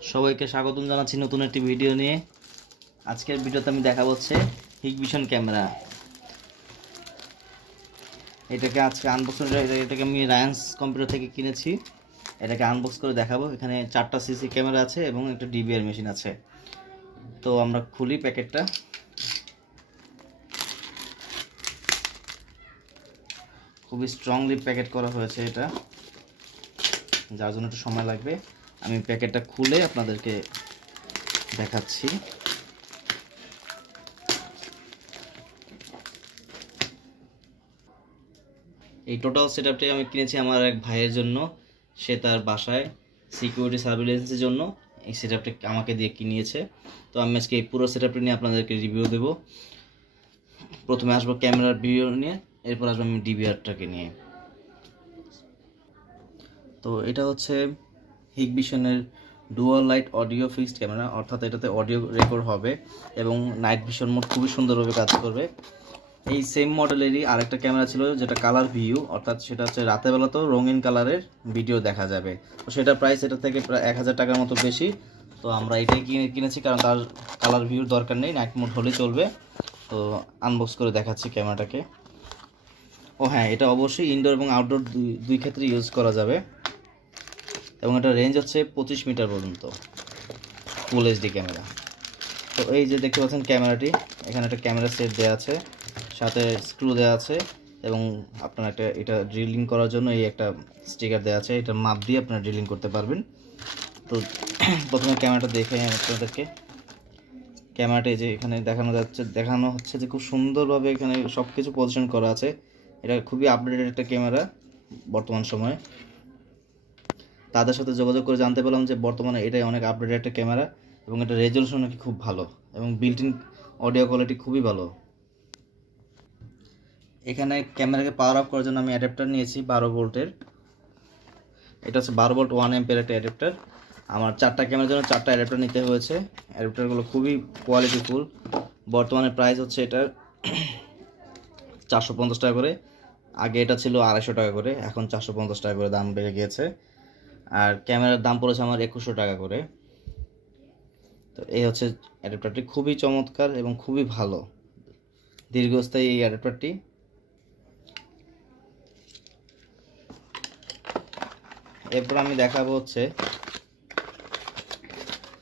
সবাইকে স্বাগতম জানাচ্ছি নতুন একটি ভিডিও নিয়ে। আজকের ভিডিওতে আমি দেখাবো হচ্ছে হিগভিশন ক্যামেরা। এটাকে আজকে আনবক্স এটাকে আমি রায়ান্স কম্পিউটার থেকে কিনেছি। এটাকে আনবক্স করে দেখাবো। এখানে 4টা সিসি ক্যামেরা আছে এবং একটা ডিবিআর মেশিন আছে। তো আমরা খুলি প্যাকেটটা। খুবই স্ট্রংলি প্যাকেট করা হয়েছে এটা, যার জন্য একটু সময় লাগবে। আমি প্যাকেটটা খুলে আপনাদেরকে দেখাচ্ছি। এই টোটাল সেটআপটি আমি কিনেছি আমার এক ভাইয়ের জন্য। সে তার বাসায় সিকিউরিটি সার্ভিলেন্সের জন্য এই সেটআপটি আমাকে দিয়ে কিনিয়েছে। তো আমি আজকে এই পুরো সেটআপটি নিয়ে আপনাদেরকে রিভিউ দেব। প্রথমে আসবো ক্যামেরার ভিডিও নিয়ে, এরপর আসবো আমি ডিভিআরটাকে নিয়ে। তো এটা হচ্ছে হিগভিশনের dual light audio fixed camera, অর্থাৎ এটাতে অডিও রেকর্ড হবে এবং নাইট ভিশন মোড খুবই সুন্দরভাবে কাজ করবে। এই সেম মডেলেরই আরেকটা ক্যামেরা ছিল যেটা কালার ভিউ, অর্থাৎ সেটা হচ্ছে রাতের বেলাতেও রঙিন কালারের ভিডিও দেখা যাবে। তো সেটার প্রাইস এটা থেকে প্রায় 1000 টাকার মতো বেশি। তো আমরা এটাই কিনেছি কারণ তার কালার ভিউর দরকার নেই, নাইট মোড হলেই চলবে। তো আনবক্স করে দেখাচ্ছি ক্যামেরাটাকে। ও হ্যাঁ, এটা অবশ্যই ইনডোর এবং আউটডোর দুই ক্ষেত্রে ইউজ করা যাবে এবং এটা রেঞ্জ হচ্ছে 25 মিটার পর্যন্ত, ফুল এইচডি ক্যামেরা। তো এই যে দেখতে পাচ্ছেন ক্যামেরাটি, এখানে একটা ক্যামেরা সেট দেওয়া আছে, সাথে স্ক্রু দেওয়া আছে এবং আপনার এটা ড্রিলিং করার জন্য এই একটা স্টিকার দেওয়া আছে। এটা মাপ দিয়ে আপনারা ড্রিলিং করতে পারবেন। তো প্রথমে ক্যামেরাটা দেখে আপনাদেরকে। ক্যামেরাটা এই যে এখানে দেখানো হচ্ছে যে খুব সুন্দরভাবে এখানে সব কিছু পজিশন করা আছে। এটা খুবই আপডেটেড একটা ক্যামেরা বর্তমান সময়ে। তাদের সাথে যোগাযোগ করে জানতে পারলাম যে বর্তমানে এটাই অনেক আপডেটেড একটা ক্যামেরা এবং এটা রেজলিউশন নাকি খুব ভালো এবং বিল্ট ইন অডিও কোয়ালিটি খুবই ভালো। এখানে ক্যামেরাকে পাওয়ার আপ করার জন্য আমি অ্যাডাপ্টার নিয়েছি 12 ভোল্টের। এটা হচ্ছে 12 ভোল্ট 1 অ্যাম্পিয়ার একটা অ্যাডাপ্টার। আমার 4টা ক্যামেরার জন্য 4টা অ্যাডাপ্টার নিতে হয়েছে। অ্যাডাপ্টারগুলো খুবই কোয়ালিটিফুল। বর্তমানে প্রাইস হচ্ছে এটা 450 টাকা করে। আগে এটা ছিল 250 টাকা করে, এখন 450 টাকা করে দাম বেড়ে গিয়েছে। আর ক্যামেরার দাম পড়েছে আমার 2100 টাকা করে। তো এই হচ্ছে অ্যাডাপ্টারটি, খুবই চমৎকার এবং খুবই ভালো, দীর্ঘস্থায়ী এই অ্যাডাপ্টারটি। এরপর আমি দেখাবো হচ্ছে,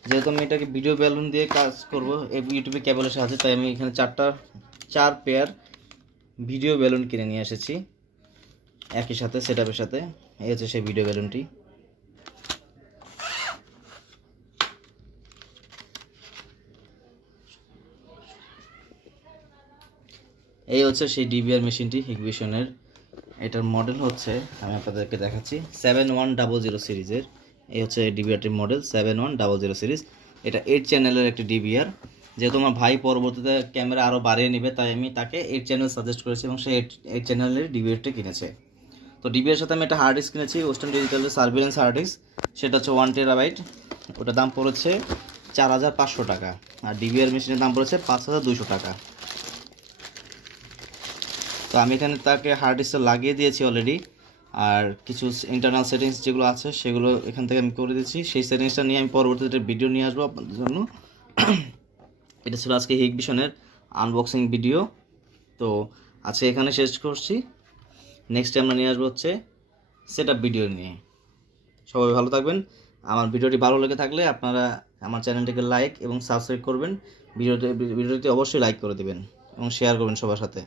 যেহেতু আমি এটাকে ভিডিও ব্যালুন দিয়ে কাজ করব ইউটিউবে কেবলের সাহায্যে, তাই আমি এখানে 4 পেয়ার ভিডিও ব্যালুন কিনে নিয়ে এসেছি একই সাথে সেটআপের সাথে। এই হচ্ছে সেই ভিডিও ব্যালুনটি। এই হচ্ছে সেই ডিবিআর মেশিনটি হিগভিশনের। এটার মডেল হচ্ছে, আমি আপনাদেরকে দেখাচ্ছি, 7100 সিরিজের। এই হচ্ছে ডিবিআরটির মডেল 7100 সিরিজ। এটা 8 চ্যানেলের একটি ডিবিআর। যেহেতু আমার ভাই পরবর্তীতে ক্যামেরা আরও বাড়িয়ে নেবে, তাই আমি তাকে 8 চ্যানেল সাজেস্ট করেছি এবং সে 8 চ্যানেলের ডিবিআরটি কিনেছে। তো ডিবিআর সাথে আমি একটা হার্ড ডিস্ক কিনেছি, ওয়েস্টার্ন ডিজিটালের সার্ভিলেন্স হার্ড ডিস্ক। সেটা হচ্ছে 1 টেরাবাইট। ওটার দাম পড়েছে 4500 টাকা। আর ডিবিআর মেশিনের দাম পড়েছে 5200 টাকা। তো আমি এখানে তাকে হার্ড ডিস্কটা লাগিয়ে দিয়েছি অলরেডি। আর কিছু ইন্টারনাল সেটিংস যেগুলো আছে সেগুলো এখান থেকে আমি করে দিয়েছি। সেই সেটিংসটা নিয়ে আমি পরবর্তীতে ভিডিও নিয়ে আসবো আপনাদের জন্য। এটা ছিল আজকে হিগভিশনের আনবক্সিং ভিডিও। তো আজকে এখানে শেষ করছি। নেক্সটে আমরা নিয়ে আসবো হচ্ছে সেটআপ ভিডিও নিয়ে। সবাই ভালো থাকবেন। আমার ভিডিওটি ভালো লেগে থাকলে আপনারা আমার চ্যানেলটিকে লাইক এবং সাবস্ক্রাইব করবেন। ভিডিওটি অবশ্যই লাইক করে দেবেন এবং শেয়ার করবেন সবার সাথে।